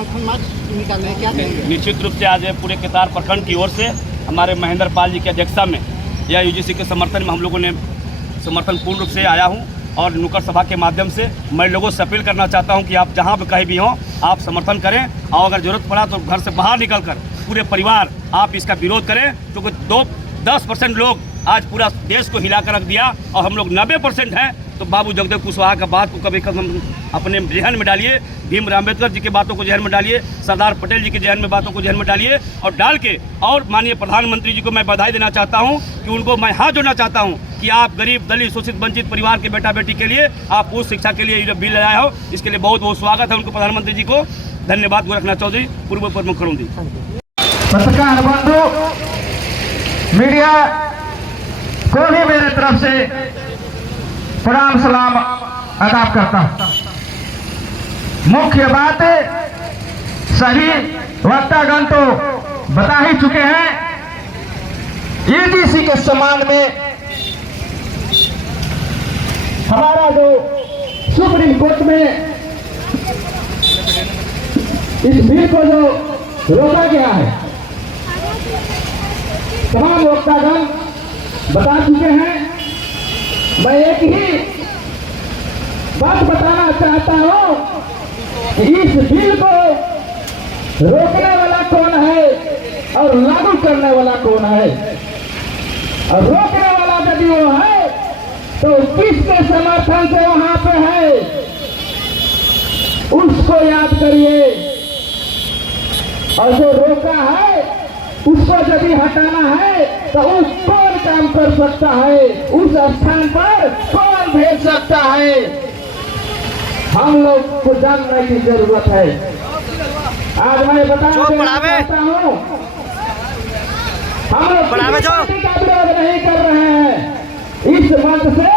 समर्थन मार्च निकाल रहे हैं, क्या कहेंगे? निश्चित रूप से आज पूरे केतार प्रखंड की ओर से हमारे महेंद्र पाल जी की अध्यक्षता में या यूजीसी के समर्थन में हम लोगों ने समर्थन पूर्ण रूप से आया हूं और नुक्कड़ सभा के माध्यम से मैं लोगों से अपील करना चाहता हूं कि आप जहां भी कहीं भी हों आप समर्थन करें और अगर ज़रूरत पड़ा तो घर से बाहर निकलकर पूरे परिवार आप इसका विरोध करें, क्योंकि 10% लोग आज पूरा देश को हिलाकर रख दिया और हम लोग 90% हैं। तो बाबू जगदेव कुशवाहा का बात को कभी कभी अपने जहन में डालिए, भीमराव अम्बेडकर जी की बातों को जहन में डालिए, सरदार पटेल जी के जहन में बातों को जहन में डालिए और डाल के और माननीय प्रधानमंत्री जी को मैं बधाई देना चाहता हूं कि उनको मैं हाथ जोड़ना चाहता हूं कि आप गरीब दलित शोषित वंचित परिवार के बेटा बेटी के लिए आप उच्च शिक्षा के लिए बिल लाए हो, इसके लिए बहुत बहुत स्वागत है उनको, प्रधानमंत्री जी को धन्यवाद गोरखनाथ चौधरी पूर्व प्रमुख खड़ूंदी। पत्रकार बंधु मीडिया को भी मेरे तरफ से प्रणाम सलाम अदा करता हूं। मुख्य बात सभी वक्तागण तो बता ही चुके हैं। यूजीसी के सम्मान में हमारा जो सुप्रीम कोर्ट में इस बिल को जो रोका गया है, तमाम वक्तागण बता चुके हैं। मैं एक ही बात बताना चाहता हूं कि इस बिल को रोकने वाला कौन है और लागू करने वाला कौन है। और रोकने वाला यदि वो है तो किसके समर्थन से वहां पे है उसको याद करिए, और जो रोका है उसको यदि हटाना है तो उस कौन काम कर सकता है, उस स्थान पर कौन भेज सकता है, हम लोग को जानने की जरूरत है। आज मैं बताना चाहता हूँ, हम लोग किसी पार्टी का विरोध नहीं कर रहे हैं, इस मंच से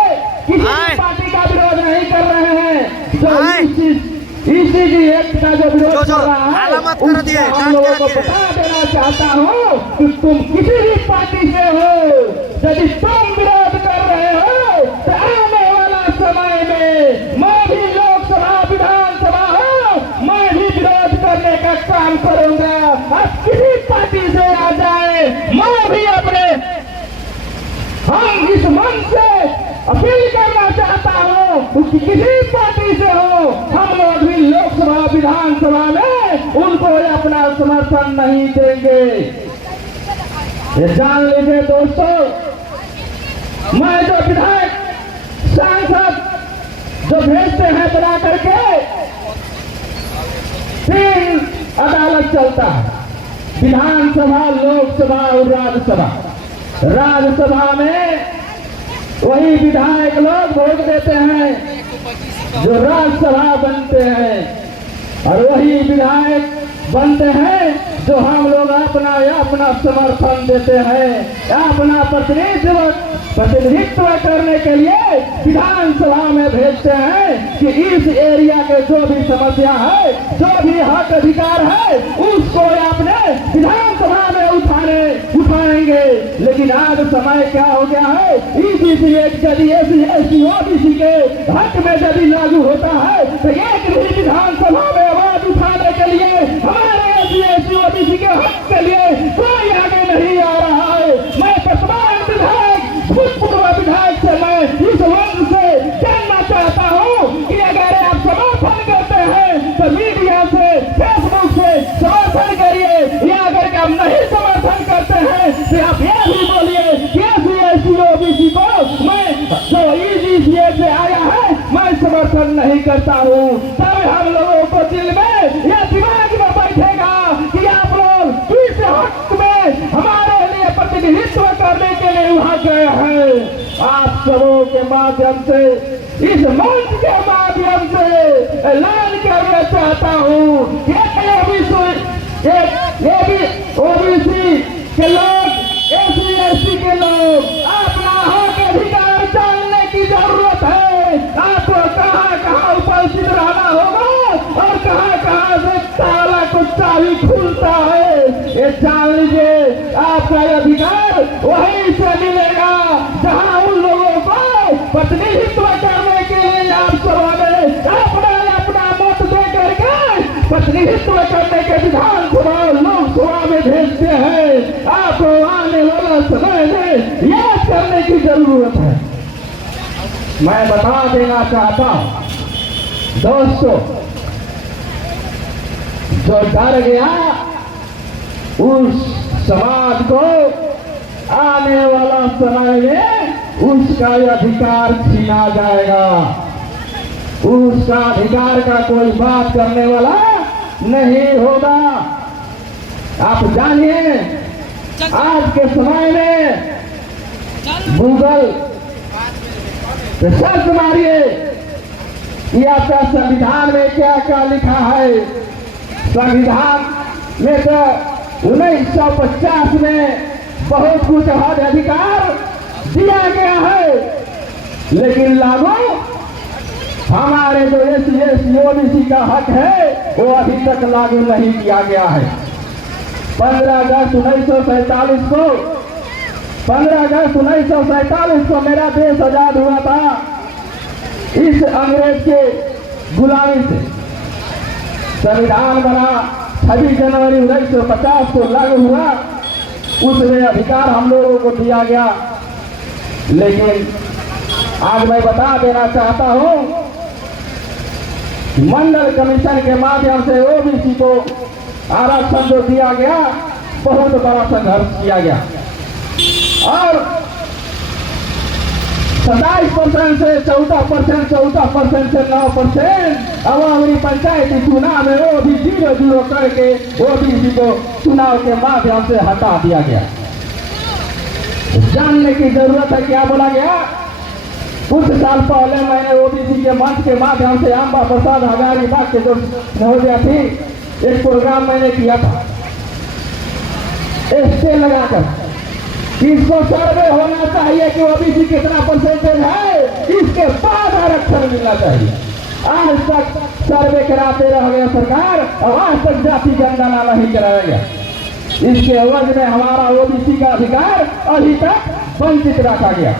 किसी पार्टी का विरोध नहीं कर रहे हैं। जो ईसीजी एक्ट का जो विरोध कर रहा है उसको हम लोगों को बता देना चाहता हूँ कि तुम किसी भी पार्टी से हो, यदि तुम विरोध कर रहे हो तो आने वाला समय में मैं भी लोकसभा विधानसभा हो, मैं भी विरोध करने का काम करूंगा। अब किसी पार्टी से आ जाए, मैं भी अपने हम इस मंच से अपील करना चाहता हूँ कि किसी पार्टी से हो, हम लोग भी लोकसभा विधानसभा में उनको अपना समर्थन नहीं देंगे। ये जान लीजिए दोस्तों, मैं जो विधायक सांसद जो भेजते हैं बना करके 3 अदालत चलता है, विधानसभा, लोकसभा और राज्यसभा। राज्यसभा में वही विधायक लोग वोट देते हैं जो राज्यसभा बनते हैं, और वही विधायक बनते हैं जो हम लोग अपना समर्थन देते हैं, अपना प्रतिनिधित्व करने के लिए विधानसभा में भेजते हैं कि इस एरिया के जो भी समस्या है, जो भी हक अधिकार है, उसको आपने विधानसभा में उठाएंगे। लेकिन आज समय क्या हो गया है, ईसीसी एक्ट यदि एससी ओबीसी के हक में यदि लागू होता है तो एक भी विधानसभा में आवाज उठाने के लिए हमारे एससी ओबीसी के हक के लिए कोई आगे नहीं आ रहा है। मैं वर्तमान विधायक, भूतपूर्व विधायक से मैं इस मंच से जानना चाहता हूँ कि अगर आप समर्थन करते हैं तो मीडिया से, फेसबुक से समर्थन करिए, या अगर आप नहीं समर्थन करते हैं तो आप यह भी बोलिए कि एससी ओबीसी को मैं जो ईजीसी से आया है मैं समर्थन नहीं करता हूँ। तब हम लोगों को दिल में या दिमाग में बैठेगा कि आप लोग किस हक में हमारे लिए प्रतिनिधित्व करने के लिए वहां गए हैं। आप सबों के माध्यम से, इस मंच के माध्यम से ऐलान करना चाहता हूँ कि ओबीसी के लोग, एससी एसटी के लोग अपना हक अधिकार जानने की जरूरत है। आपको कहाँ उपस्थित रहना होगा और कहाँ से ताला को चाबी खुलता है, ये जान लीजिए। आपका अधिकार वहीं से मिलेगा जहाँ उन लोगों को प्रतिनिधित्व करने के लिए आप सभा में अपना मत दे करके प्रतिनिधित्व प्रतिनिधित्व करने के विधानसभा लोकसभा में भेजते हैं। आपको आने वाला समय में याद करने की जरूरत है। मैं बता देना चाहता हूं दोस्तों, जो डर गया उस समाज को आने वाला समय में उसका अधिकार छीना जाएगा। उसका अधिकार का कोई बात करने वाला नहीं होगा। आप जानिए आज के समय में गूगल पे सर्च मारिए कि आपका संविधान में क्या क्या लिखा है। संविधान में तो 1950 में बहुत कुछ हद अधिकार दिया गया है, लेकिन लागू हमारे जो SC OBC का हक है वो अभी तक लागू नहीं किया गया है। 15 अगस्त 1947 को मेरा देश आजाद हुआ था इस अंग्रेज के गुलामी से। संविधान बना 26 जनवरी 1950 को लागू हुआ, उसमें अधिकार हम लोगों को दिया गया। लेकिन आज मैं बता देना चाहता हूं, मंडल कमीशन के माध्यम से OBC को आरक्षण जो दिया गया, बहुत बड़ा संघर्ष किया गया और 27% से 14%, 14% से 9% अवामी पंचायती चुनाव में वो भी 0-0 करके OBC को चुनाव के माध्यम से हटा दिया गया। जानने की जरूरत है क्या बोला गया। कुछ साल पहले मैंने OBC के मंच के माध्यम से अंबा प्रसाद हजारीबाग के जो महोदया थी, एक प्रोग्राम मैंने किया था स्टे लगाकर, इसको सर्वे होना चाहिए कि OBC कितना परसेंटेज है, इसके बाद आरक्षण मिलना चाहिए। आज तक सर्वे कराते रह गया सरकार और आज तक जाति जनगणना नहीं कराया गया। इसके एवज में हमारा OBC का अधिकार अभी तक वंचित रखा गया।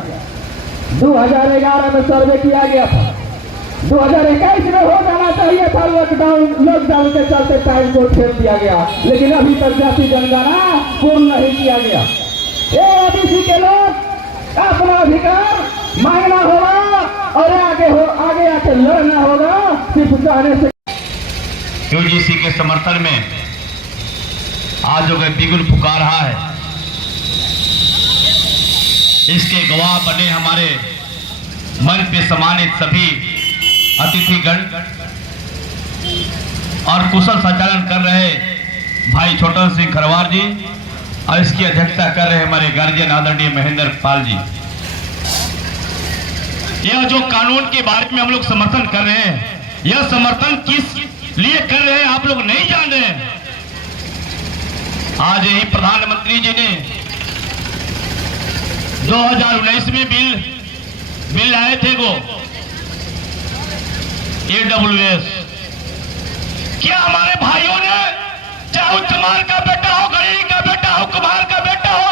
2011 में सर्वे किया गया था, 2021 में हो जाना चाहिए था। लॉकडाउन के चलते टाइम को फेर दिया गया, लेकिन अभी तक जाति जनगणना पूर्ण नहीं किया गया। ये OBC के लोग अपना अधिकार मांगना होगा और आगे आके लड़ना होगा। सिर्फ कहने से UGC के समर्थन में आज जो बिगुल पुकार रहा है, इसके गवाह बने हमारे मंच पे सम्मानित सभी अतिथिगण और कुशल संचालन कर रहे भाई छोटन सिंह खरवार जी और इसकी अध्यक्षता कर रहे हमारे गार्जियन आदरणीय महेंद्र पाल जी। यह जो कानून के बारे में हम लोग समर्थन कर रहे हैं, यह समर्थन किस लिए कर रहे हैं आप लोग नहीं जान रहे हैं। आज यही प्रधानमंत्री जी ने 2019 में बिल लाए थे वो AWS। क्या हमारे भाइयों ने, चाहे चमार का बेटा हो, गरीब का बेटा हो, कुमार का बेटा हो,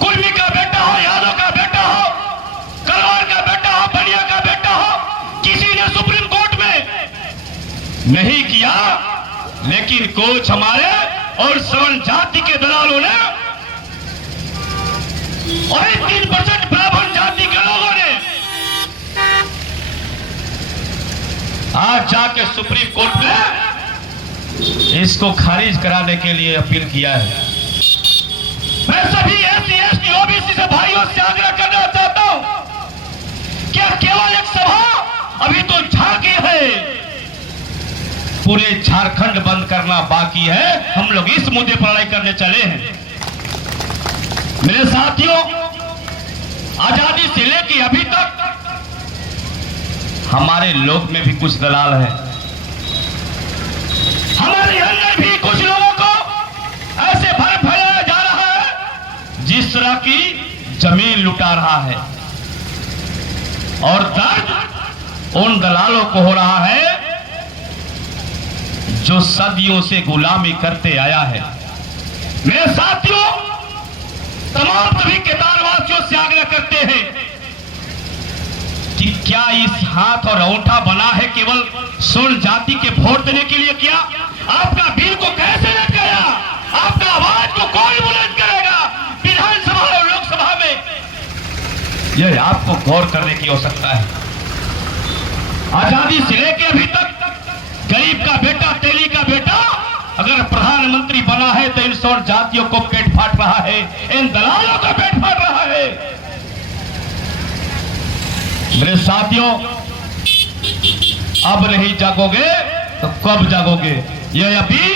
कुर्मी का बेटा हो, यादव का बेटा हो, कलवार का बेटा हो, बनिया का बेटा हो, किसी ने सुप्रीम कोर्ट में नहीं किया, लेकिन कुछ हमारे और सवर्ण जाति के दलालों ने और 3% ब्राह्मण जाति के लोगों ने आज जाके सुप्रीम कोर्ट में इसको खारिज कराने के लिए अपील किया है। मैं सभी SC ST OBC से भाइयों से आग्रह करना चाहता हूं, क्या केवल एक सभा अभी तो झांकी है, पूरे झारखंड बंद करना बाकी है। हम लोग इस मुद्दे पर लड़ाई करने चले हैं। मेरे साथियों, आजादी से लेकर अभी तक हमारे लोग में भी कुछ दलाल है, हमारे अंदर भी कुछ लोगों को ऐसे भर फैलाया जा रहा है जिस तरह की जमीन लुटा रहा है, और दर्द उन दलालों को हो रहा है जो सदियों से गुलामी करते आया है। मेरे साथियों, तमाम सभी केदारवासियों से आग्रह करते हैं कि क्या इस हाथ और अंगूठा बना है केवल स्वर्ण जाति के वोट देने के लिए? क्या आपका बिल को कैसे लटकाया, आपका आवाज को कौन बुलंद करेगा विधानसभा और लोकसभा में, यह आपको गौर करने की आवश्यकता है। आजादी से लेकर अभी तक गरीब का बेटा, तेली का बेटा अगर प्रधानमंत्री बना है तो इन सौर जातियों को पेट फाट रहा है, इन दलालों का पेट फाट रहा है। मेरे साथियों, अब नहीं जागोगे तो कब जागोगे? यह अभी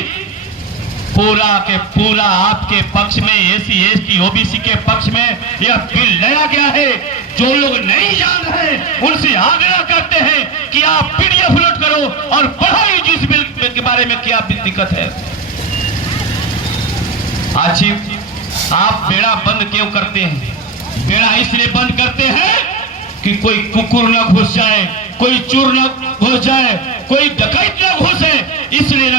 पूरा के पूरा आपके पक्ष में, एसी एसटी ओबीसी के पक्ष में यह बिल लाया गया है। जो लोग नहीं जान रहे उनसे आग्रह करते हैं कि आप पीडीएफ लोड करो और पढ़ाई जिस बिल के बारे में क्या दिक्कत है। आखिर आप बेड़ा बंद क्यों करते हैं? बेड़ा इसलिए बंद करते हैं कि कोई कुकुर न घुस जाए, कोई चोर न घुस जाए, कोई डकैत न घुसे, इसलिए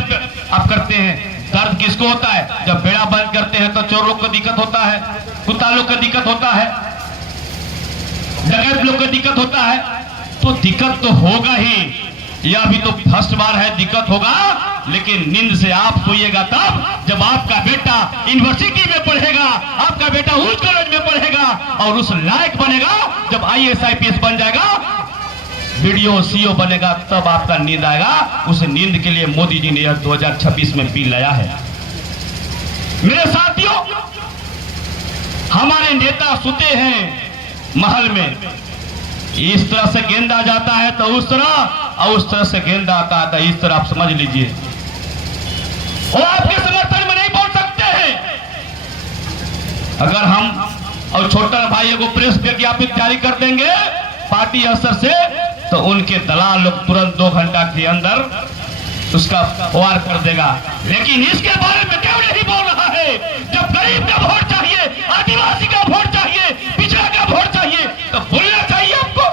आप करते हैं। दर्द किसको होता है? जब बेड़ा बंद करते हैं तो चोर लोग को दिक्कत होता है, कुत्ता लोग को दिक्कत होता है, डकैत लोग को दिक्कत होता है। तो दिक्कत तो होगा ही, यह भी तो फर्स्ट बार है, दिक्कत होगा। लेकिन नींद से आप सोइएगा तब जब आपका बेटा यूनिवर्सिटी में पढ़ेगा, आपका बेटा उच्च कॉलेज में पढ़ेगा और उस लायक बनेगा, जब IAS IPS बन जाएगा, वीडियो CO बनेगा, तब आपका नींद आएगा। उस नींद के लिए मोदी जी ने 2026 में बिल लाया है। मेरे साथियों, हमारे नेता सुते हैं महल में, इस तरह से गेंदा जाता है तो उस तरह, और उस तरह से गेंदा आता है तो इस तरह, आप समझ लीजिए। वो आपके समर्थन में नहीं बोल सकते हैं। अगर हम और छोटा भाई को प्रेस विज्ञापित जारी कर देंगे पार्टी स्तर से, तो उनके दलाल लोग तुरंत 2 घंटा के अंदर उसका वार कर देगा। लेकिन इसके बारे में क्यों नहीं बोल रहा है? जब गरीब का वोट चाहिए, आदिवासी का वोट चाहिए, पिछड़ा का वोट चाहिए, तो बोलना चाहिए आपको।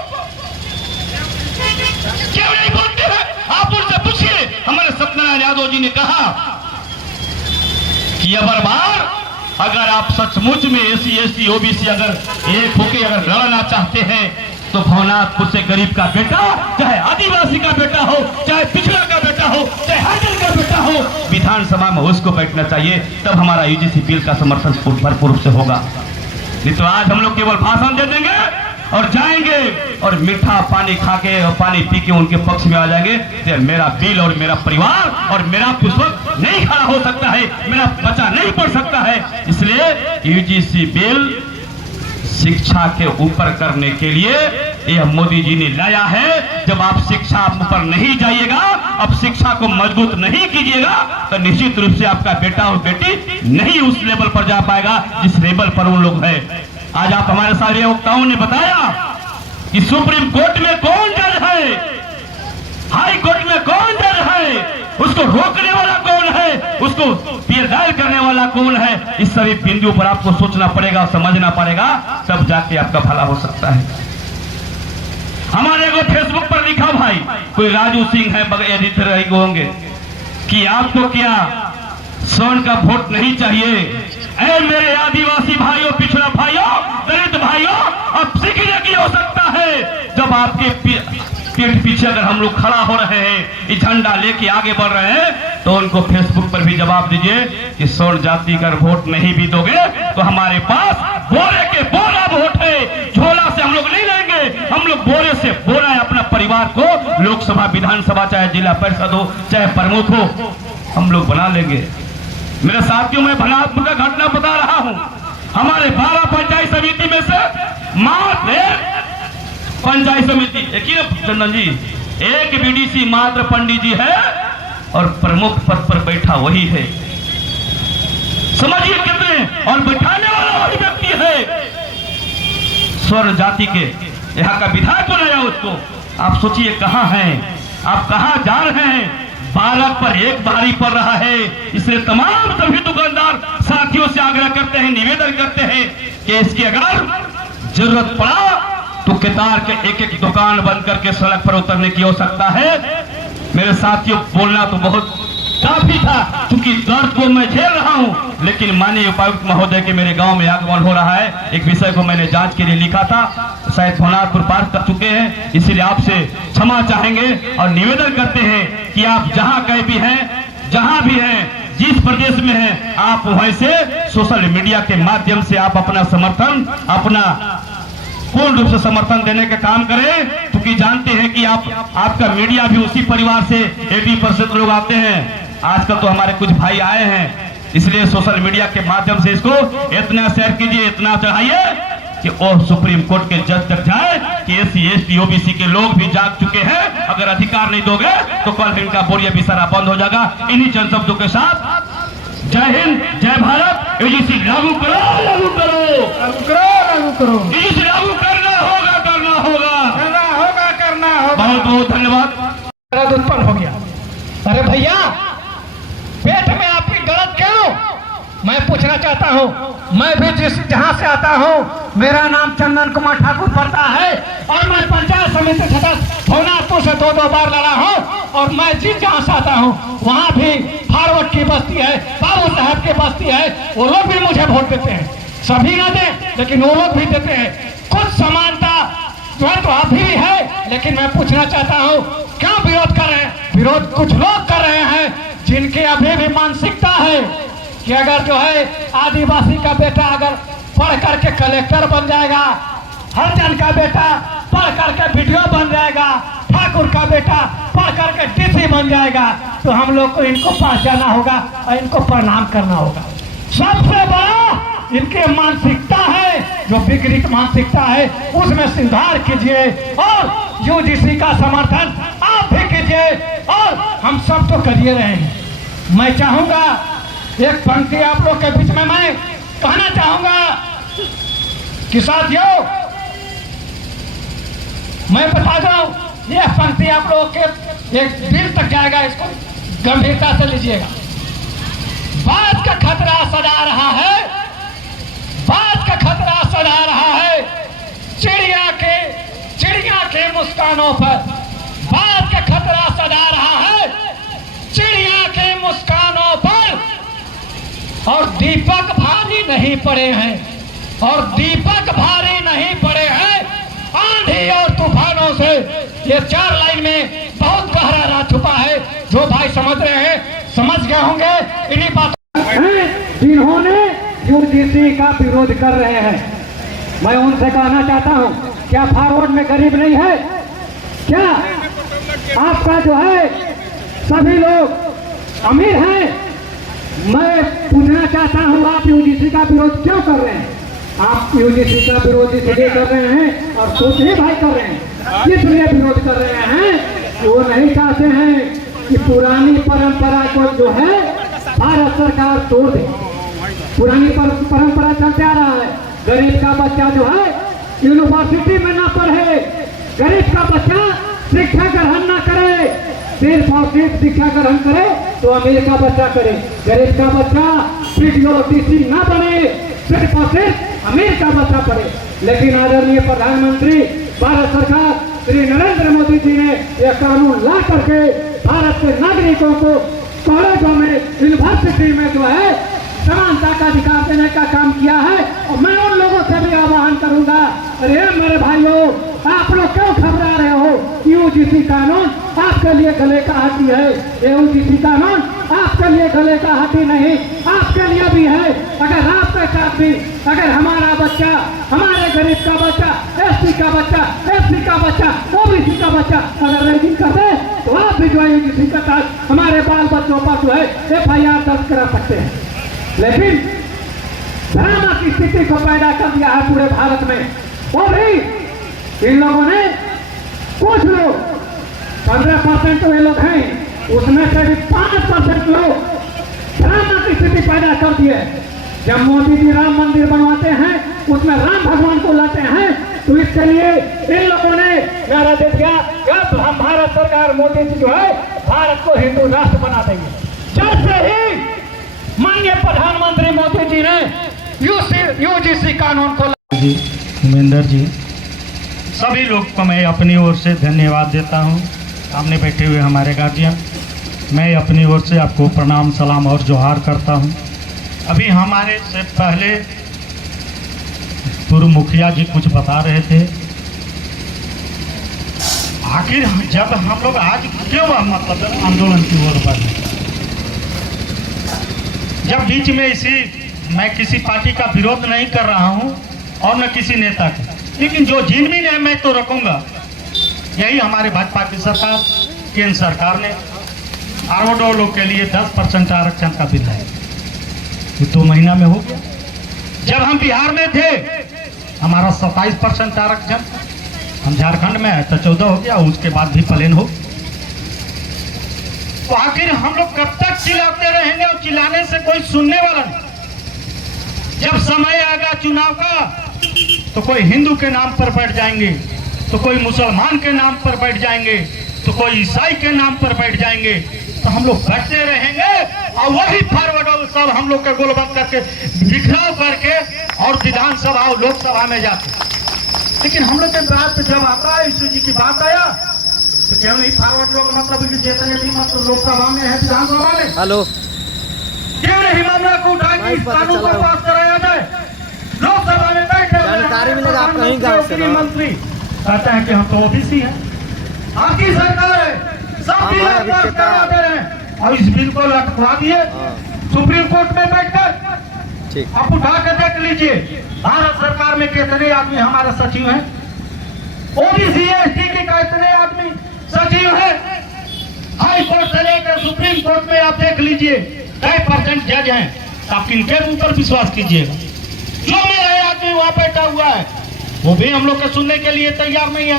क्यों नहीं बोलते हैं? आप उनसे पूछिए। हमारे सत्यनारायण यादव जी ने कहा कि अब बार अगर आप सचमुच में SC ST OBC अगर एक होके अगर लड़ना चाहते हैं तो भवनाथपुर से गरीब का बेटा, चाहे आदिवासी का बेटा हो, चाहे पिछड़ा का बेटा हो, चाहे हरिजन का बेटा हो, विधानसभा में उसको बैठना चाहिए। तब हमारा UGC बिल का समर्थन भरपूर रूप से होगा। नहीं तो आज हम लोग केवल भाषण दे देंगे और जाएंगे और मीठा पानी खा के और पानी पी के उनके पक्ष में आ जाएंगे। तो मेरा बिल और मेरा परिवार और मेरा पुष्प नहीं खड़ा हो सकता है, मेरा बच्चा नहीं पढ़ सकता है। इसलिए UGC बिल शिक्षा के ऊपर करने के लिए यह मोदी जी ने लाया है। जब आप शिक्षा ऊपर नहीं जाइएगा, अब शिक्षा को मजबूत नहीं कीजिएगा, तो निश्चित रूप से आपका बेटा और बेटी नहीं उस लेवल पर जा पाएगा जिस लेवल पर उन लोग हैं। आज आप हमारे सारे वक्ताओं ने बताया कि सुप्रीम कोर्ट में कौन जज है, हाई कोर्ट में कौन जज है, उसको रोकने वाला कौन है, उसको पीरदार करने वाला कौन है। इस सभी बिंदुओं पर आपको सोचना पड़ेगा, समझना पड़ेगा, तब जाके आपका भला हो सकता है। हमारे को फेसबुक पर लिखा भाई, कोई राजू सिंह है एडिटर रही होंगे कि आपको क्या स्वर्ण का वोट नहीं चाहिए? ऐ मेरे आदिवासी भाइयों, पिछड़ा भाइयों, दलित भाइयों, अब सीखने की आवश्यकता है। जब आपके पीठ पीछे अगर हम लोग खड़ा हो रहे हैं, ये झंडा लेके आगे बढ़ रहे हैं, तो उनको फेसबुक पर भी जवाब दीजिए कि स्वर्ण जाति का वोट नहीं भी दोगे तो हमारे पास बोरे के बोरा वोट है। झोला से हम लोग नहीं लेंगे, हम लोग बोरे से बोरा है अपना परिवार को लोकसभा, विधानसभा, चाहे जिला परिषद हो, चाहे प्रमुख हो, हम लोग बना लेंगे। मेरे साथियों, मैं भनाथपुर का घटना बता रहा हूं। हमारे 12 पंचायत समिति में से मात्र पंचायत समिति चंदन जी, एक BDC मात्र पंडित जी है और प्रमुख पद पर बैठा वही है। समझिए कितने, और बैठाने वाला वही व्यक्ति है। स्वर्ण जाति के यहाँ का विधायक बनाया उसको। आप सोचिए कहाँ हैं, आप कहाँ जा रहे हैं? बालक पर एक भारी पड़ रहा है। इसलिए तमाम सभी दुकानदार साथियों से आग्रह करते हैं, निवेदन करते हैं कि इसकी अगर जरूरत पड़ा तो केतार के एक दुकान बंद करके सड़क पर उतरने की आवश्यकता है। मेरे साथियों, बोलना तो बहुत काफी था, क्योंकि दर्द को मैं झेल रहा हूं। लेकिन माननीय उपायुक्त महोदय के मेरे गांव में आगमन हो रहा है। एक विषय को मैंने जांच के लिए लिखा था, शायद भवनाथपुर पार कर चुके हैं, इसलिए आपसे क्षमा चाहेंगे और निवेदन करते हैं कि आप जहां कहीं भी हैं, जहां भी हैं, जिस प्रदेश में हैं, आप वैसे सोशल मीडिया के माध्यम से आप अपना समर्थन, अपना पूर्ण रूप से समर्थन देने का काम करें, क्योंकि जानते हैं कि आपका मीडिया भी उसी परिवार से 80% लोग आते हैं। आजकल तो हमारे कुछ भाई आए हैं, इसलिए सोशल मीडिया के माध्यम से इसको इतना शेयर कीजिए, इतना चढ़ाइए कि और सुप्रीम कोर्ट के जज तक जाए कि SC ST OBC के लोग भी जाग चुके हैं। अगर अधिकार नहीं दोगे तो कल इनका बोरिया बिसारा बंद हो जाएगा। इन्हीं चंद शब्दों के साथ जय हिंद, जय भारत। UGC लागू करो, लागू करो, लागू करो, लागू करो। UGC लागू करना होगा, करना होगा, करना होगा, करना होगा। बहुत बहुत धन्यवाद। उत्पन्न हो गया। अरे भैया, पेट में आपकी गलत क्यों? मैं पूछना चाहता हूँ। मैं भी जहाँ से आता हूँ, मेरा नाम चंदन कुमार ठाकुर पड़ता है और मैं पंचायत समिति सदस्य भवनाथपुर से 2 बार लड़ा हूँ। और मैं जिस जहाँ से आता हूँ वहाँ भी फॉरवर्ड की बस्ती है, बाबू साहब की बस्ती है, वो लोग भी मुझे वोट देते हैं। सभी ना दें, लेकिन वो लोग भी देते हैं। कुछ समानता जो है तो अभी भी है, लेकिन मैं पूछना चाहता हूँ क्यों विरोध कर रहे हैं? विरोध कुछ लोग कर रहे हैं जिनकी अभी भी मानसिकता है कि अगर जो है आदिवासी का बेटा अगर पढ़ करके कलेक्टर बन जाएगा, हरिजन का बेटा पढ़ करके BDO बन जाएगा, ठाकुर का बेटा पढ़ करके DC बन जाएगा, तो हम लोग को इनको पास जाना होगा और इनको प्रणाम करना होगा। सबसे बड़ा इनके मानसिकता है, जो विकृत मानसिकता है, उसमें सुधार कीजिए और UGC का समर्थन आप भी कीजिए और हम सब तो करिए रहे हैं। मैं चाहूंगा एक पंक्ति आप लोग के बीच में मैं कहना चाहूंगा कि साथियों, मैं बता दूं, यह पंक्ति आप लोग के एक दिल तक जाएगा, इसको गंभीरता से लीजिएगा। बात का खतरा सदा रहा है, बात का खतरा सदा रहा है चिड़िया के मुस्कानों पर। बात का खतरा सदा रहा है चिड़िया के मुस्कानों पर। और दीपक भारी नहीं पड़े हैं, और दीपक भारी नहीं पड़े हैं आंधी और तूफानों से। ये 4 लाइन में बहुत गहरा राज छुपा है। जो भाई समझ रहे हैं, समझ गए होंगे इन्हीं बातों जिन्होंने UGC का विरोध कर रहे हैं। मैं उनसे कहना चाहता हूं, क्या फॉरवर्ड में गरीब नहीं है? क्या आपका जो है सभी लोग अमीर हैं? मैं पूछना चाहता हूं, आप UGC का विरोध क्यों कर रहे हैं? आप UGC का विरोध इसलिए कर रहे हैं और खुद ही भाई कर रहे हैं, इसलिए विरोध कर रहे हैं कि वो नहीं चाहते हैं कि पुरानी परंपरा को जो है भारत सरकार तोड़ दे। पुरानी परंपरा चलते आ रहा है। गरीब का बच्चा जो है यूनिवर्सिटी में ना पढ़े, गरीब का बच्चा शिक्षा ग्रहण ना करे, सिर्फ और सिर्फ शिक्षा ग्रहण करे तो अमीर का बच्चा करे। गरीब का बच्चा BDO DC ना बने, सिर्फ और सिर्फ अमीर का बच्चा पढ़े। लेकिन आदरणीय प्रधानमंत्री भारत सरकार श्री नरेंद्र मोदी जी ने यह कानून ला करके भारत के नागरिकों को कॉलेजों में, यूनिवर्सिटी में जो है समानता का अधिकार देने का काम किया है। और मैं उन लोगों से भी आह्वान करूंगा, अरे मेरे भाइयों, आप लोग क्यों घबरा रहे हो? UGC कानून आपके लिए गले का हाथी है। ये UGC कानून आपके लिए गले का हाथी नहीं, आपके लिए भी है। अगर आपके साथ भी अगर हमारा बच्चा, हमारे गरीब का बच्चा, SC का बच्चा, SC का बच्चा, OBC का बच्चा अगर रैगिंग कर दे तो आप भी जो है UGC के साथ हमारे बाल बच्चों पर जो है FIR दर्ज करा सकते हैं। लेकिन ड्रामा की स्थिति को पैदा कर दिया है पूरे भारत में। वो भी इन लोगों ने, कुछ लोग 15% वे लोग हैं, उसमें से भी 5% लोग ड्रामा की स्थिति पैदा कर दी है। जब मोदी जी राम मंदिर बनवाते हैं, उसमें राम भगवान को लाते हैं, तो इसके लिए इन लोगों ने नारा दे दिया कि हम भारत सरकार, मोदी जी जो है भारत को हिंदू राष्ट्र बना देंगे। जैसे ही माननीय प्रधानमंत्री मोदी जी ने UGC कानून को उमेंद्र जी, सभी लोग को मैं अपनी ओर से धन्यवाद देता हूं। सामने बैठे हुए हमारे गार्जियन, मैं अपनी ओर से आपको प्रणाम, सलाम और जोहार करता हूं। अभी हमारे से पहले पूर्व मुखिया जी कुछ बता रहे थे, आखिर जब हम लोग आज क्यों मतलब आंदोलन की ओर बढ़े, जब बीच में मैं किसी पार्टी का विरोध नहीं कर रहा हूं और न किसी नेता का, लेकिन जो जिनमें है मैं तो रखूंगा। यही हमारे भाजपा की सरकार, केंद्र सरकार ने आरओडो लोग के लिए 10% आरक्षण का बिल है, ये 2 महीना में हो गया। जब हम बिहार में थे हमारा 27% आरक्षण, हम झारखंड में है तो 14 हो गया, उसके बाद भी प्लेन हो। तो आखिर हम लोग कब तक चिल्लाते रहेंगे और चिल्लाने से कोई सुनने वाला नहीं। जब समय आएगा चुनाव का तो कोई हिंदू के नाम पर बैठ जाएंगे, तो कोई मुसलमान के नाम पर बैठ जाएंगे, तो कोई ईसाई के नाम पर बैठ जाएंगे, तो हम लोग बैठते रहेंगे और वही फॉरवर्ड सब हम लोग का गोलबंद करके बिखराव करके और विधानसभा और लोकसभा में जाते। लेकिन हम लोग के बात जब आता है ईश्वर जी की बात आया तो क्यों नहीं फॉरवर्ड लोग, मतलब जितने भी मतलब लोकसभा में है विधानसभा में, हेलो, क्यों नहीं मामला को उठा के इस कानून को पास कराया जाए। लोकसभा में बैठे जानकारी मिलेगा आप कहीं गाँव से ना। मंत्री कहते हैं कि हम तो ओबीसी हैं, आपकी सरकार है, सब बिल पास करा दे रहे हैं और इस बिल को लटका दिए सुप्रीम कोर्ट में बैठकर। ठीक, आप उठा के देख लीजिए भारत सरकार में कितने आदमी हमारे सचिव हैं, ओबीसी एसटी के कितने आदमी सचिव हैं। हाई कोर्ट से लेकर सुप्रीम कोर्ट में आप देख लीजिए कई % जज हैं, आप किनके ऊपर विश्वास कीजिएगा। जो मेरा आदमी वहां बैठा हुआ है वो भी हम लोग के सुनने के लिए तैयार नहीं है,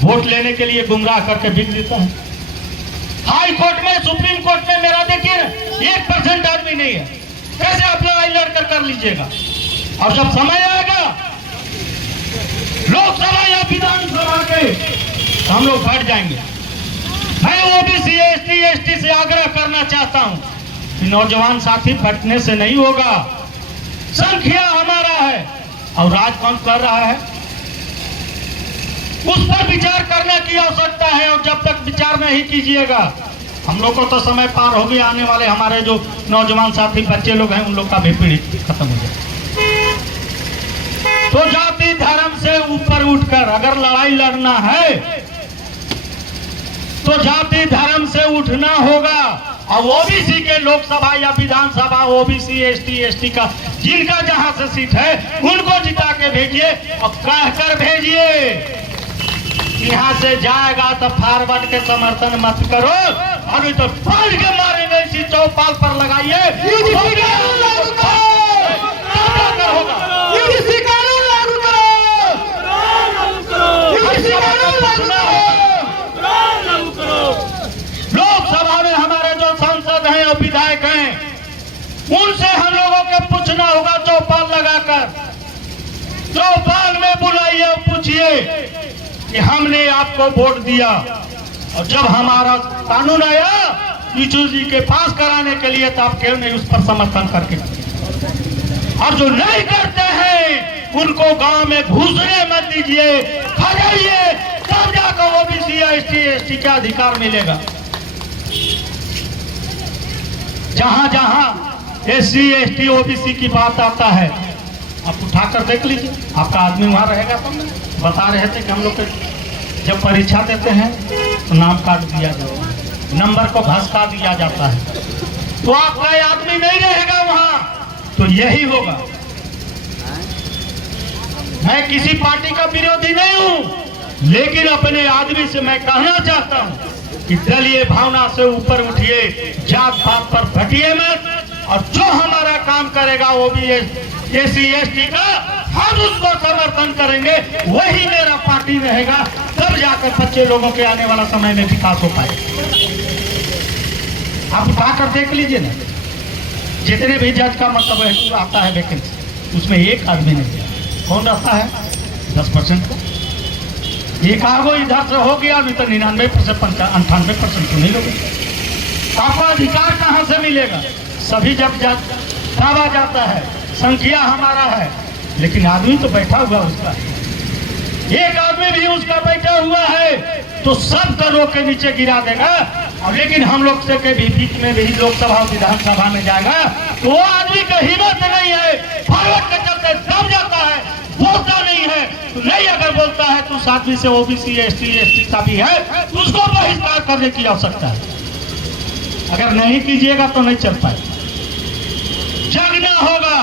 वोट लेने के लिए गुमराह करके बिक देता है। हाई कोर्ट में सुप्रीम कोर्ट में मेरा देखिए 1% आदमी नहीं है, कैसे आप लड़ाई लड़कर कर लीजिएगा। और जब समय आएगा लोकसभा या विधानसभा के हम लोग बैठ जाएंगे। मैं ओबीसी एसटी एसटी से आग्रह करना चाहता हूं कि नौजवान साथी बैठने से नहीं होगा, संख्या हमारा है और राज कौन कर रहा है उस पर विचार करने की आवश्यकता है। और जब तक विचार नहीं कीजिएगा हम लोग को तो समय पार हो गया, आने वाले हमारे जो नौजवान साथी बच्चे लोग हैं उन लोग का भी पीढ़ी खत्म हो जाए। तो जाति धर्म से ऊपर उठकर अगर लड़ाई लड़ना है तो जाति धर्म से उठना होगा। और ओबीसी के लोकसभा या विधानसभा ओबीसी एसटी एसटी का जिनका जहां से सीट है उनको जिता के भेजिए और कहकर भेजिए। यहाँ से जाएगा तो फॉरवर्ड के समर्थन मत करो, अभी तो पाल के मारेंगे, इसी चौपाल पर लगाइए। लोकसभा में हमारे जो सांसद हैं और विधायक हैं उनसे हम लोगों के पूछना होगा, चौपाल लगाकर चौपाल में बुलाइए और पूछिए कि हमने आपको वोट दिया और जब हमारा कानून आया ईश्वर जी के पास कराने के लिए तो आप क्यों नहीं उस पर समर्थन करके। और जो नहीं करते हैं उनको गांव में घुसने मत दीजिए, खजाइए, तब जाकर ओबीसी एसटी एसटी का अधिकार मिलेगा। जहां जहां एससी एसटी ओबीसी की बात आता है आप उठाकर देख लीजिए, आपका आदमी वहां रहेगा। तो बता रहे थे कि हम लोग जब परीक्षा देते हैं तो नाम काट दिया जाता है, नंबर को घसका दिया जाता है, तो आपका आदमी नहीं रहेगा वहां। तो यही होगा। मैं किसी पार्टी का विरोधी नहीं हूं, लेकिन अपने आदमी से मैं कहना चाहता हूं कि दलीय भावना से ऊपर उठिए, जात पात पर भटिए मत। और जो हमारा काम करेगा वो भी एससी एसटी का हम उसको समर्थन करेंगे, वही मेरा पार्टी रहेगा, तब जाकर बच्चे लोगों के आने वाला समय में विकास हो पाए। आप उठाकर देख लीजिए ना, जितने भी जज का मतलब आता है वैकेंसी उसमें एक आदमी नहीं, कौन रहता है 10% का। एक आगो इधर से हो गया, नहीं तो 99% 98% तो नहीं लोगे। आपको अधिकार कहाँ से मिलेगा? सभी जब दावा जाता है संख्या हमारा है, लेकिन आदमी तो बैठा हुआ उसका, एक आदमी भी उसका बैठा हुआ है तो सब दलों के नीचे गिरा देगा। और लेकिन हम लोग से के भी बीच में भी लोकसभा विधानसभा में जाएगा तो वो आदमी का हिम्मत नहीं है, फॉरवर्ड के चलते दब जाता है, बोलता नहीं है। तो नहीं अगर बोलता है तो उस आदमी से ओबीसी एसटी एसटी का भी है तो उसको बहिष्कार करने की आवश्यकता है। अगर नहीं कीजिएगा तो नहीं चल पाए। जगना होगा।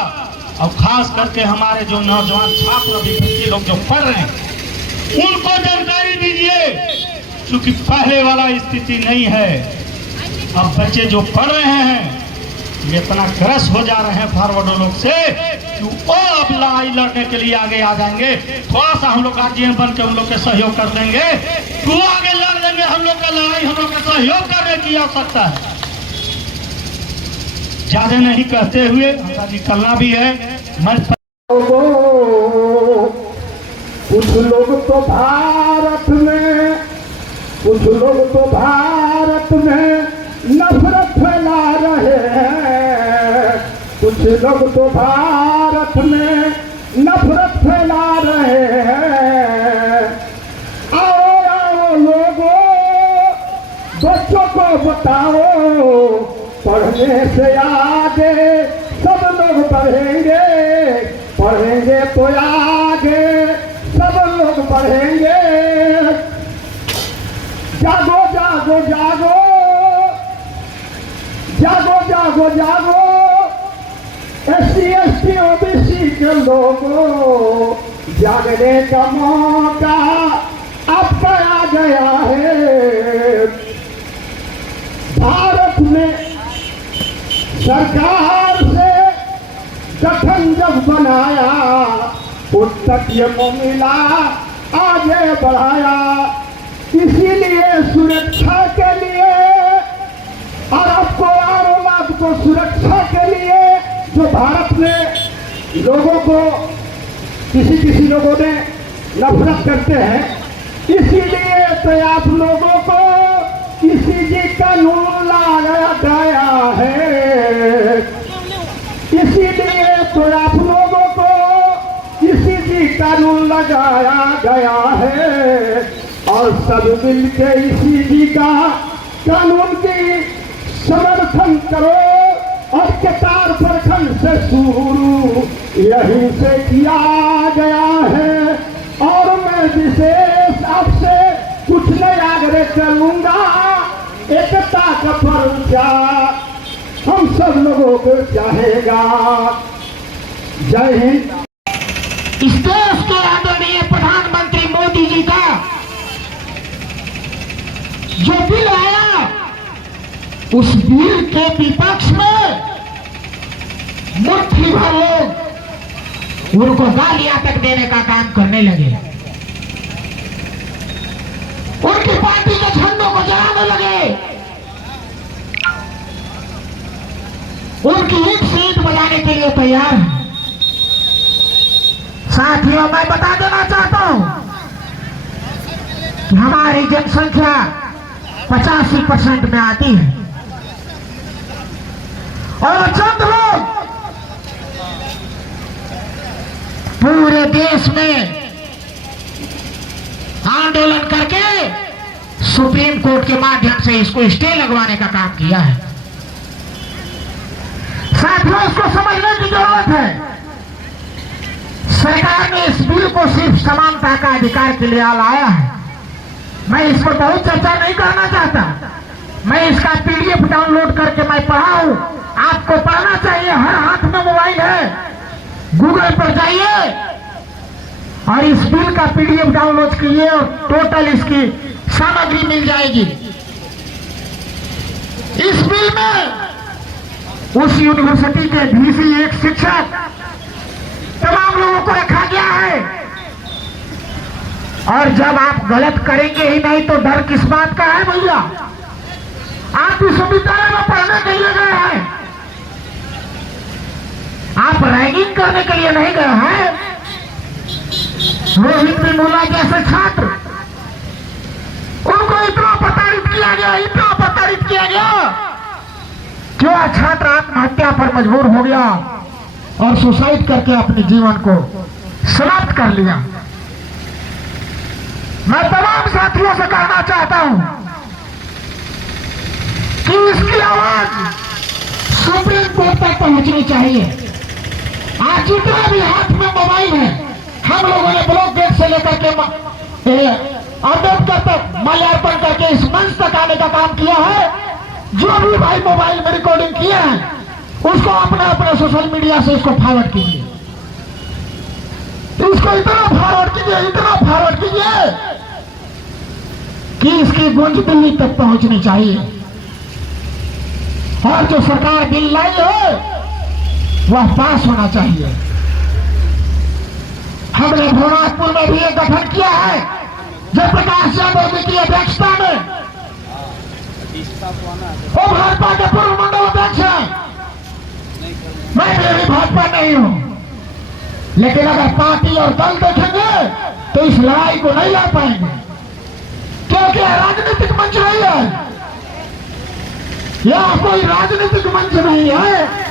और खास करके हमारे जो नौजवान छात्र अभी बच्चे लोग जो पढ़ रहे हैं उनको जानकारी दीजिए, क्योंकि पहले वाला स्थिति नहीं है। अब बच्चे जो पढ़ रहे हैं ये इतना ग्रस्त हो जा रहे हैं फॉरवर्ड लोग से कि वो अब लड़ाई लड़ने के लिए आगे आ जाएंगे। थोड़ा सा हम लोग गार्जियन बन के उन लोग के सहयोग कर देंगे, वो आगे लड़ लेंगे। हम लोग का लड़ाई हम लोग का सहयोग करने की आवश्यकता है। ज्यादा नहीं कहते हुए हमका निकलना भी है। मैं कुछ लोग तो भारत में, कुछ लोग तो भारत में नफरत फैला रहे हैं। कुछ लोग तो भारत में नफरत फैला रहे हैं। आओ आओ लोगों, बच्चों को बताओ, पढ़ने से आगे सब लोग बढ़ेंगे। पढ़ेंगे तो आगे सब लोग बढ़ेंगे। जागो जागो जागो, जागो जागो जागो, SC ST OBC के लोगों, जागने का मौका आपका आ गया है। भारत में सरकार से गठन जब बनाया, उत्तरीय को मिला, आगे बढ़ाया। इसीलिए सुरक्षा के लिए और आपको आरोप को सुरक्षा के लिए जो भारत में लोगों को किसी लोगों ने नफरत करते हैं, इसीलिए तो आप लोगों को इसी कानून लाया गया है। इसीलिए तो आप लोगों को इसी कानून लगाया गया है। और सब मिलके इसी का कानून की समर्थन करो। और केतार प्रखंड से शुरू यहीं से किया गया है। और मैं विशेष आपसे कुछ नहीं आग्रह करूंगा, एकता का परिचय हम सब लोगों को चाहेगा। जय हिंद। इस देश के आदरणीय प्रधानमंत्री मोदी जी का जो बिल आया, उस बिल के विपक्ष में मुट्ठी भर लोग उनको गालियां तक देने का काम करने लगे, उनकी पार्टी के झंडों को जलाने लगे, उनकी ईंट से ईंट बजाने के लिए तैयार है। साथियों, मैं बता देना चाहता हूं कि हमारी जनसंख्या 85% में आती है और चंद लोग पूरे देश में आंदोलन करके सुप्रीम कोर्ट के माध्यम से इसको स्टे लगवाने का काम किया है। साथियों, इसको समझने की जरूरत है। सरकार ने इस बिल को सिर्फ समानता का अधिकार के लिए लाया है। मैं इस पर बहुत चर्चा नहीं करना चाहता। मैं इसका PDF डाउनलोड करके मैं पढ़ा हूं। आपको पढ़ना चाहिए। हर हाथ में मोबाइल है, गूगल पर जाइए और इस बिल का PDF डाउनलोड कीजिए और टोटल इसकी सामग्री मिल जाएगी। इस बिल में उस यूनिवर्सिटी के VC एक शिक्षक तमाम लोगों को रखा गया है। और जब आप गलत करेंगे ही नहीं तो डर किस बात का है भैया? आप विश्वविद्यालय में पढ़ने के लिए गए हैं, आप रैगिंग करने के लिए नहीं गए हैं। रोहित बिमोला जैसे छात्र, उनको इतना प्रताड़ित किया गया, इतना प्रताड़ित किया गया कि वह छात्र आत्महत्या पर मजबूर हो गया और सुसाइड करके अपने जीवन को समाप्त कर लिया। मैं तमाम साथियों से कहना चाहता हूं कि इसकी आवाज सुप्रीम कोर्ट तक पहुंचनी चाहिए। आज जितना भी हाथ में मोबाइल है, हम लोगों ने ब्लॉक गेट से लेकर के अम्बेडकर तक माल्यार्पण करके इस मंच तक आने का काम किया है। जो भी भाई मोबाइल में रिकॉर्डिंग किया है उसको अपने अपने सोशल मीडिया से इसको फॉरवर्ड कीजिए, इसको इतना फॉरवर्ड कीजिए कि इसकी गूंज दिल्ली तक पहुंचनी चाहिए। और जो सरकार बिल लाई है वह पास होना चाहिए। हमने भुवनाथपुर में भी एक गठन किया है जयप्रकाश यादव जी की अध्यक्षता में। वो भाजपा के पूर्व मंडल अध्यक्ष हैं, मैं भी भाजपा नहीं हूं, लेकिन अगर पार्टी और दल देखेंगे तो इस लड़ाई को नहीं लड़ पाएंगे, क्योंकि राजनीतिक मंच नहीं है, यह कोई राजनीतिक मंच नहीं है,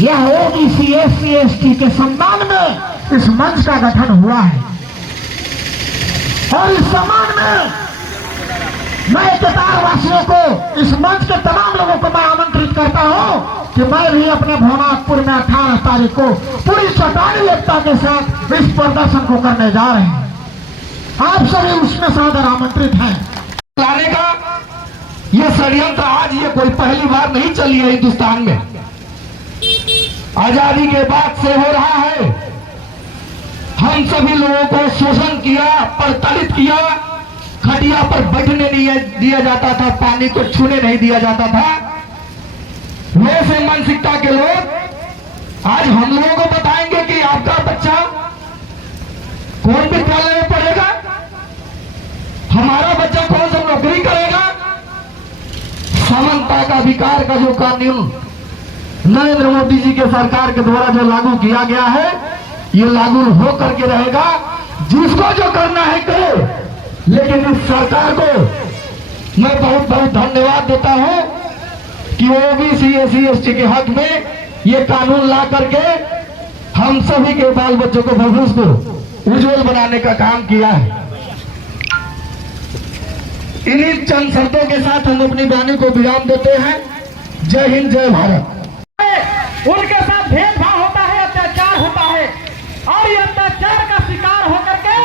यह ओबीसी एससी एसटी के सम्मान में इस मंच का गठन हुआ है। और इस सम्मान में मैं केतार वासियों को, इस मंच के तमाम लोगों को मैं आमंत्रित करता हूं कि मैं भी अपने भुवनाथपुर में 18 तारीख को पूरी चौटानी एकता के साथ इस प्रदर्शन को करने जा रहे हैं। आप सभी उसमें सादर आमंत्रित हैं। लाने का यह षड्यंत्र आज ये कोई पहली बार नहीं चली है हिंदुस्तान में, आजादी के बाद से हो रहा है। हम सभी लोगों को शोषण किया, प्रताड़ित किया, खटिया पर बैठने नहीं दिया जाता था, पानी को छूने नहीं दिया जाता था। वैसे मानसिकता के लोग आज हम लोगों को बताएंगे कि आपका बच्चा कौन विद्यालय में पढ़ेगा, हमारा बच्चा कौन सा नौकरी करेगा। समानता का अधिकार का जो कानून नरेंद्र मोदी जी के सरकार के द्वारा जो लागू किया गया है, ये लागू हो करके रहेगा। जिसको जो करना है करे, लेकिन इस सरकार को मैं बहुत बहुत धन्यवाद देता हूं कि ओबीसी एससी एसटी के हक में ये कानून ला करके हम सभी के बाल बच्चों को भविष्य को उज्जवल बनाने का काम किया है। इन्हीं चंद शर्तों के साथ हम अपनी वाणी को विराम देते हैं। जय हिंद, जय भारत। उनके साथ भेदभाव होता है, अत्याचार होता है, और ये अत्याचार का शिकार होकर के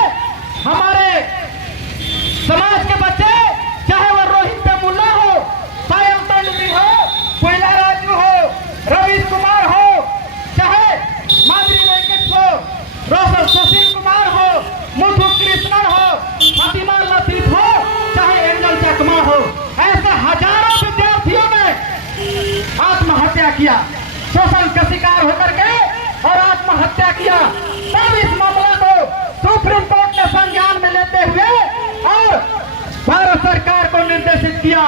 हमारे समाज के बच्चे, चाहे वो रोहित मुल्ला हो, सायम तंडवी हो, कोयला राजू हो, रवीश कुमार हो, चाहे माधुरी वेंकट हो, रोशन सुशील कुमार हो, मुथु कृष्णन हो, फातिमा लतीफ हो, चाहे एंजल चकमा हो, ऐसे हजारों विद्यार्थियों ने आत्महत्या किया, शोषण का शिकार होकर के और आत्महत्या किया। तब इस मामले को सुप्रीम कोर्ट ने संज्ञान में लेते हुए और भारत सरकार को निर्देशित किया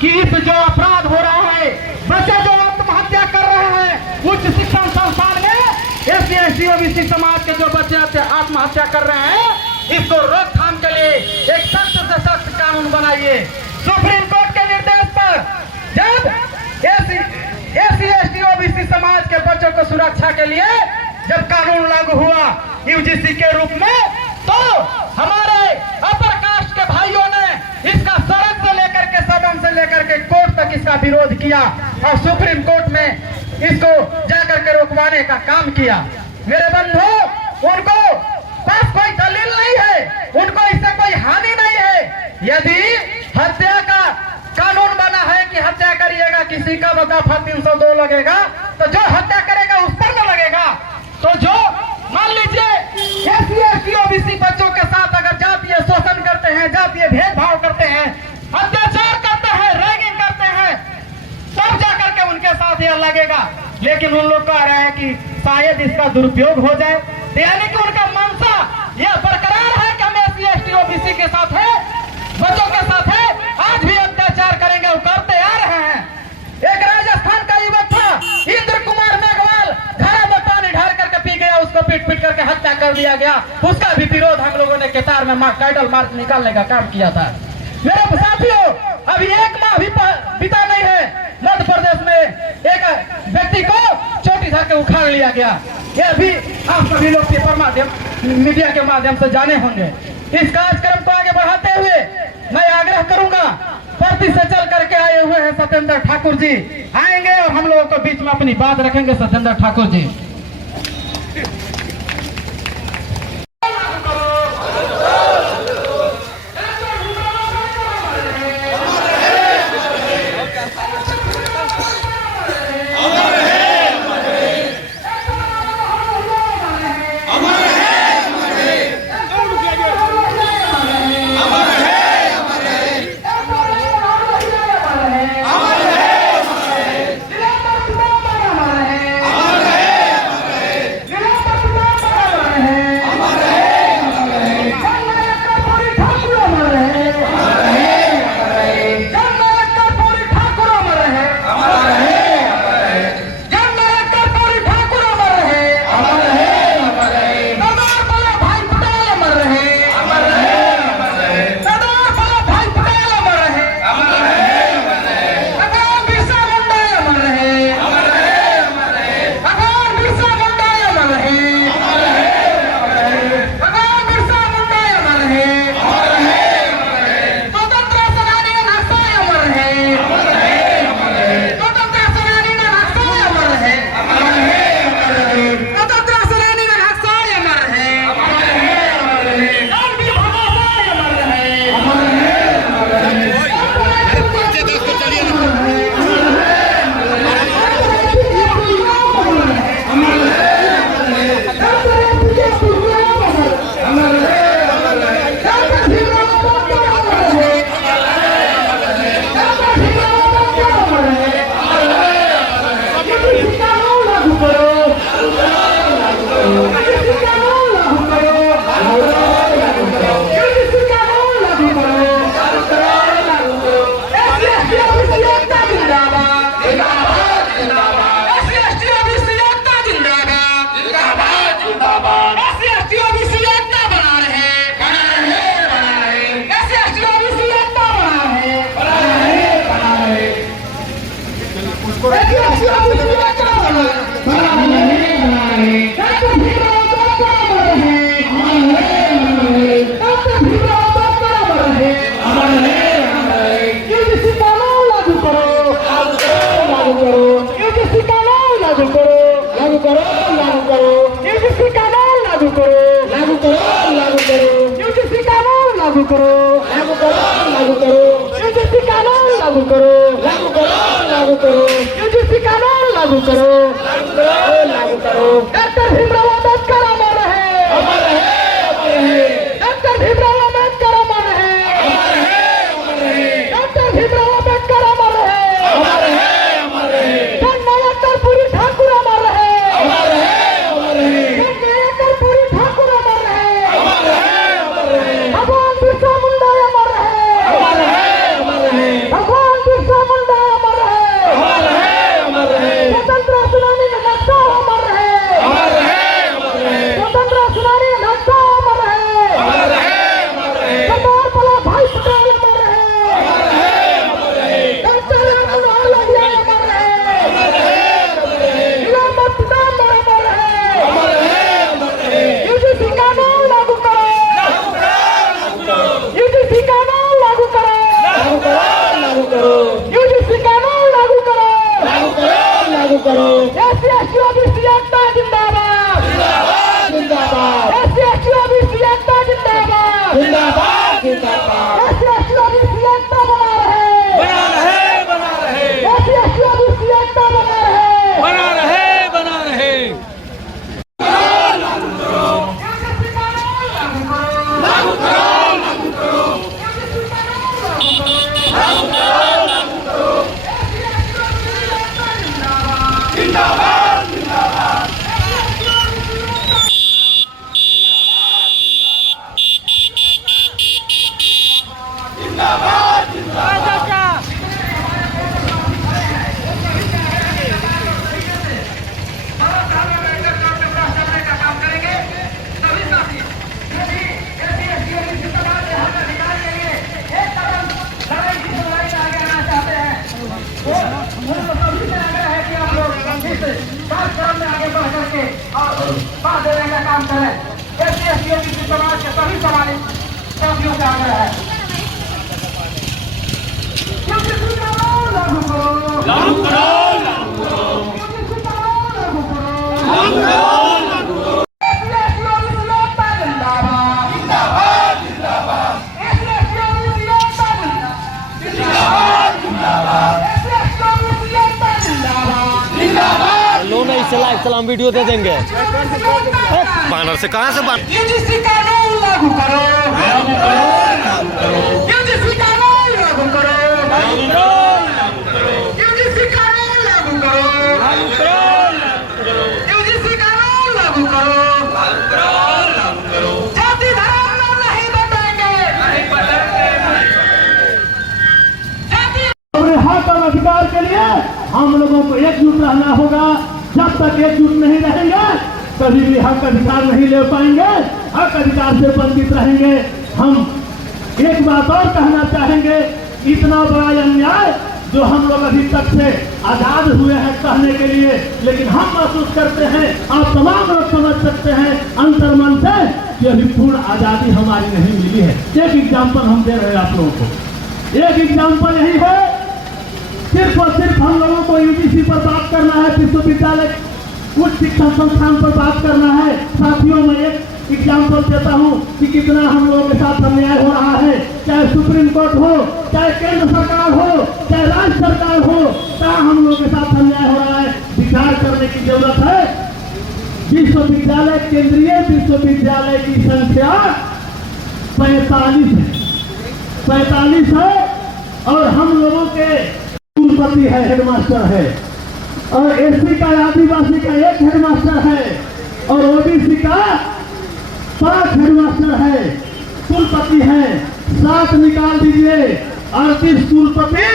कि इस जो अपराध हो रहा है, बच्चे जो आत्महत्या कर रहे हैं, उच्च शिक्षण संस्थान में एससी एसटी ओबीसी समाज के जो बच्चे आत्महत्या कर रहे हैं, इसको रोकथाम के लिए एक सख्त से सख्त कानून बनाइए। सुप्रीम कोर्ट के निर्देश पर जब एससी एसटी ओबीसी समाज के बच्चों को सुरक्षा के लिए जब कानून लागू हुआ यूजीसी के रूप में, तो हमारे अपर कास्ट के भाइयों ने इसका सड़क से लेकर के सदन से लेकर के कोर्ट तक इसका विरोध किया और सुप्रीम कोर्ट में इसको जाकर के रोकवाने का काम किया। मेरे बंधु, उनको पास कोई दलील नहीं है, उनको इससे कोई हानि नहीं है। यदि हत्या का कानून बना है कि हत्या करिएगा, किसी का दफा 302 लगेगा, तो जो हत्या करेगा उस पर न लगेगा। तो जो मान लीजिए एससी एसटी ओबीसी बच्चों के साथ अगर जातीय शोषण करते हैं, जातीय भेदभाव करते हैं, अत्याचार करते हैं, रैगिंग करते हैं, तब जाकर के उनके साथ यह लगेगा। लेकिन उन लोग कह रहे हैं कि शायद इसका दुरुपयोग हो जाए, यानी कि उनका मंशा यह बरकरार है कि हम एससी एसटी ओबीसी के साथ है, बच्चों के साथ है, आज भी अत्याचार करेंगे, वो करते आ रहे हैं। एक राजस्थान का युवक था इंद्र कुमार मेघवाल, घड़ा में पानी ढाल करके पी गया, उसको पीट पीट करके हत्या कर दिया गया। उसका भी विरोध हम लोगों ने केतार में टाइटल मार्च निकालने का काम किया था। मेरे साथियों, अभी एक माह भी बीता नहीं है, मध्य प्रदेश में एक व्यक्ति को चोटी धर के उखाड़ लिया गया। यह भी आप सभी लोग पेपर माध्यम, मीडिया के माध्यम से जाने होंगे। इस कार्यक्रम को आगे बढ़ाते हुए मैं आग्रह करूंगा, परती से चल करके आए हुए हैं सत्येंद्र ठाकुर जी आएंगे और हम लोगों के बीच में अपनी बात रखेंगे। सत्येंद्र ठाकुर जी। बड़ा रहे, बड़ा रहे। डॉक्टर भीमराव अम्बेडकर अमर रहे, अमर रहे, अमर रहे। डॉक्टर भीमराव अम्बेडकर अमर रहे, अमर रहे, अमर रहे। यूजीसी कानून लागू करो, लागू करो, लागू करो। यूजीसी कानून लागू करो, लागू करो, लागू करो। यूजीसी कानून लागू करो, लागू करो, लागू करो। यूजीसी कानून लागू करो, लागू करो, लागू करो। यूजीसी कानून लागू करो, लागू करो, लागू करो। यूजीसी कानून लागू करो, लागू करो, लागू करो। डॉक्टर भीमराव अम्बेडकर अमर रहे, अमर रहे, अमर रहे। डॉक्टर भीमराव अम्बेडकर अमर रहे, अमर रहे, अमर रहे। डॉक्टर भीमराव अम्बेडकर अमर रहे, अमर रहे, अमर रहे। जननायक कर्पूरी ठाकुर अमर रहे, अमर रहे, अमर रहे। जननायक कर्पूरी ठाकुर अमर रहे, अमर रहे, अमर रहे। भगवान बिरसा मुंडा अमर रहे, अमर रहे, अमर रहे। भगवान बिरसा मुंडा अमर रहे, अमर रहे, अमर रहे। स्वतंत्रता सेनानी नक्शा अमर रहे, अमर रहे, अमर रहे। स्वतंत्रता सेनानी नक्शा अमर रहे, अमर रहे, अमर रहे। सरदार वल्लभ भाई पटेल अमर रहे, अमर रहे, अमर रहे। डॉक्टर राममनोहर लोहिया अमर रहे, अमर रहे, अमर रहे। गुलाम मुस्तफा अमर रहे, अमर रहे, अमर रहे। यूजीसी कानून लागू करो, लागू करो, लागू करो। यूजीसी कानून लागू करो, लागू करो, लागू करो। यूजीसी कानून लागू करो, लागू करो, लागू करो। एससी एसटी ओबीसी एकता जिंदाबाद, जिंदाबाद, जिंदाबाद। एससी एसटी ओबीसी एकता जिंदाबाद, जिंदाबाद, जिंदाबाद। एससी एसटी ओबीसी एकता बना रहे, बना रहे, बना रहे। एससी एसटी ओबीसी एकता बना रहे, बना रहे, बना रहे। लागू करो, यूजीसी कानून लागू करो, लागू करो, लागू करो। यूजीसी कानून लागू करो, लागू करो, लागू करो। एससी एसटी ओबीसी एकता जिंदाबाद, जिंदाबाद, जिंदाबाद। जिंदाबाद, जिंदाबाद। आगे बढ़ करके और बात देने का काम करें। एससी एसटी ओबीसी समाज के सभी समाज साथियों से आग्रह है। यूजीसी कानून लागू करो, लागू करो, लागू करो। यूजीसी कानून लागू करो, लागू करो, लागू करो। एससी एसटी ओबीसी एकता जिंदाबाद, जिंदाबाद, जिंदाबाद। एससी एसटी ओबीसी एकता जिंदाबाद, जिंदाबाद। एससी एसटी ओबीसी एकता जिंदाबाद, जिंदाबाद। लो नहीं चला सलाम वीडियो दे देंगे। बानर से कहाँ से बानर? यूजीसी कानून लागू करो, लागू करो, लागू करो। यूजीसी कानून लागू करो, लागू करो, लागू करो। यूजीसी कानून लागू करो, लागू करो, लागू करो। यूजीसी कानून लागू करो, लागू करो, लागू करो। जाति धर्म में नहीं बटेंगे, नहीं बटेंगे, नहीं बटेंगे। जाति अपने हक और अधिकार के लिए हम लोगों को एकजुट रहना होगा। जब तक एकजुट नहीं रहेंगे कभी भी हक अधिकार नहीं ले पाएंगे, हक अधिकार से वंचित रहेंगे। हम एक बात और कहना चाहेंगे, इतना बड़ा अन्याय जो हम लोग अभी तक से आजाद हुए हैं कहने के लिए, लेकिन हम महसूस करते हैं, आप तमाम लोग समझ सकते हैं अंतर्मन से कि अभी पूर्ण आजादी हमारी नहीं मिली है। एक एग्जाम्पल हम दे रहे हैं आप लोगों को। एक एग्जाम्पल यही है, सिर्फ और सिर्फ हम लोगों को यूजीसी पर बात करना है, विश्वविद्यालय उच्च शिक्षा संस्थान पर बात करना है। साथियों, मैं एक एग्जाम्पल देता हूं कि कितना हम लोगों के साथ अन्याय हो रहा है। चाहे सुप्रीम कोर्ट हो, चाहे केंद्र सरकार हो, चाहे राज्य सरकार हो, क्या हम लोगों के साथ अन्याय हो रहा है। विचार करने की जरूरत है। विश्वविद्यालय, केंद्रीय विश्वविद्यालय की संख्या 45 है, 45 है। और हम लोगों के कुलपति है, हेडमास्टर है, और एससी का आदिवासी का एक हेडमास्टर है, और ओबीसी का 5 हेडमास्टर है, कुलपति है। 7 निकाल दीजिए, 38 कुलपति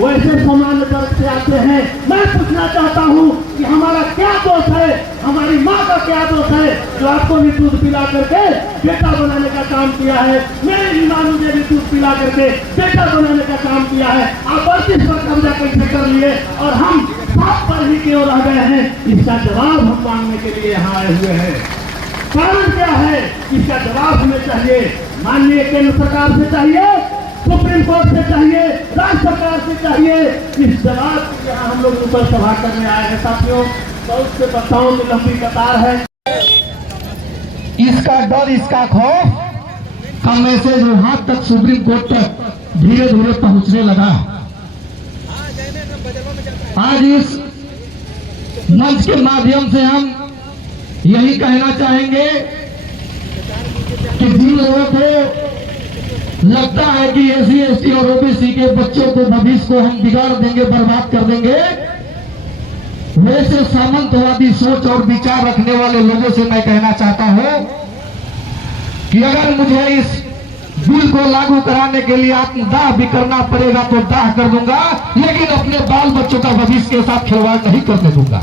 वैसे सामान्य वर्ग से आते हैं। मैं पूछना चाहता हूं कि हमारा क्या दोष है, हमारी माँ का क्या दोष है जो आपको भी दूध पिला करके बेटा बनाने का काम किया है। मेरी माँ मुझे भी दूध पिला करके बेटा बनाने का काम किया है। आप 38 पर कब्जा कैसे कर लिए और हम बात पर ही क्यों रह गए हैं, इसका जवाब हम मांगने के लिए यहाँ आए हुए हैं। कारण क्या है, इसका जवाब हमें चाहिए। माननीय केंद्र सरकार से चाहिए, सुप्रीम कोर्ट से चाहिए, राज्य सरकार से चाहिए। इस जवाब के यहाँ हम लोग ऊपर सभा करने आए हैं साथियों। बहुत से बच्चाओं की लंबी कतार है। इसका डर, इसका खौफ का मैसेज वहां तक सुप्रीम कोर्ट तक धीरे धीरे पहुंचने लगा। आज इस मंच के माध्यम से हम यही कहना चाहेंगे कि जिन लोगों को लगता है कि SC ST और OBC के बच्चों को, भविष्य को हम बिगाड़ देंगे, बर्बाद कर देंगे, वैसे सामंतवादी सोच और विचार रखने वाले लोगों से मैं कहना चाहता हूं कि अगर मुझे इस बिल को लागू कराने के लिए आत्मदाह भी करना पड़ेगा तो दाह कर दूंगा, लेकिन अपने बाल बच्चों का भविष्य के साथ खिलवाड़ नहीं करने दूंगा।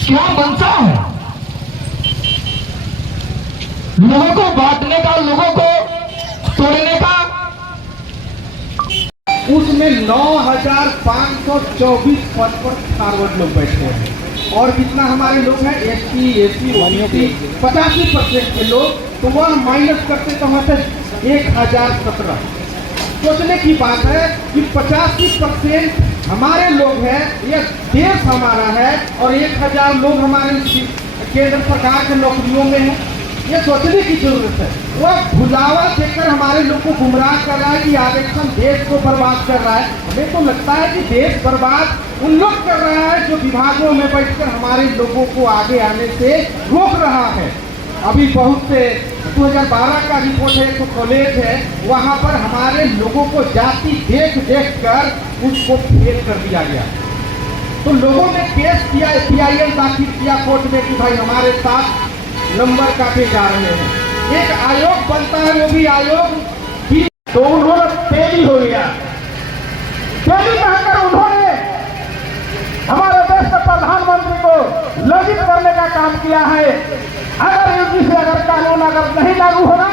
क्या मंशा है? लोगों को बांटने का, लोगों को तोड़ने का। उसमें 9,524 पद पर फॉरवर्ड लोग बैठे हैं और जितना हमारे लोग हैं SC ST OBC 85% के लोग, तो वह माइनस करते तो वहां से 1,017। सोचने की बात है कि 85% हमारे लोग हैं, ये देश हमारा है, और 1,000 लोग हमारे केंद्र सरकार के नौकरियों में हैं। ये सोचने की जरूरत है। वह भुलावा देकर हमारे लोग को गुमराह कर रहा है कि आरक्षण देश को बर्बाद कर रहा है। हमें तो लगता है कि देश बर्बाद उन लोग कर रहा है जो विभागों में बैठकर हमारे लोगों को आगे आने से रोक रहा है। अभी बहुत से 2012 का रिपोर्ट है, तो कॉलेज है, वहाँ पर हमारे लोगों को जाति देख कर उसको फेल कर दिया गया। तो लोगों ने केस किया, PIL दाखिल किया कोर्ट में कि भाई हमारे साथ नंबर काटे जा रहे हैं। एक आयोग बनता है, वो भी आयोग भी, तो उन्होंने फेल हो गया। फेल कहकर उन्होंने हमारे देश के प्रधानमंत्री को लज्जित करने का काम किया है। अगर UGC अगर कानून अगर नहीं लागू होना,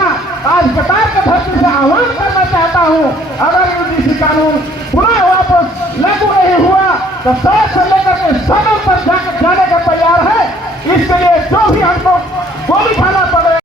आज कतार के धरती से आह्वान करना चाहता हूं, अगर UGC कानून पुनः वापस लागू नहीं हुआ तो 7 से लेकर के 7 तक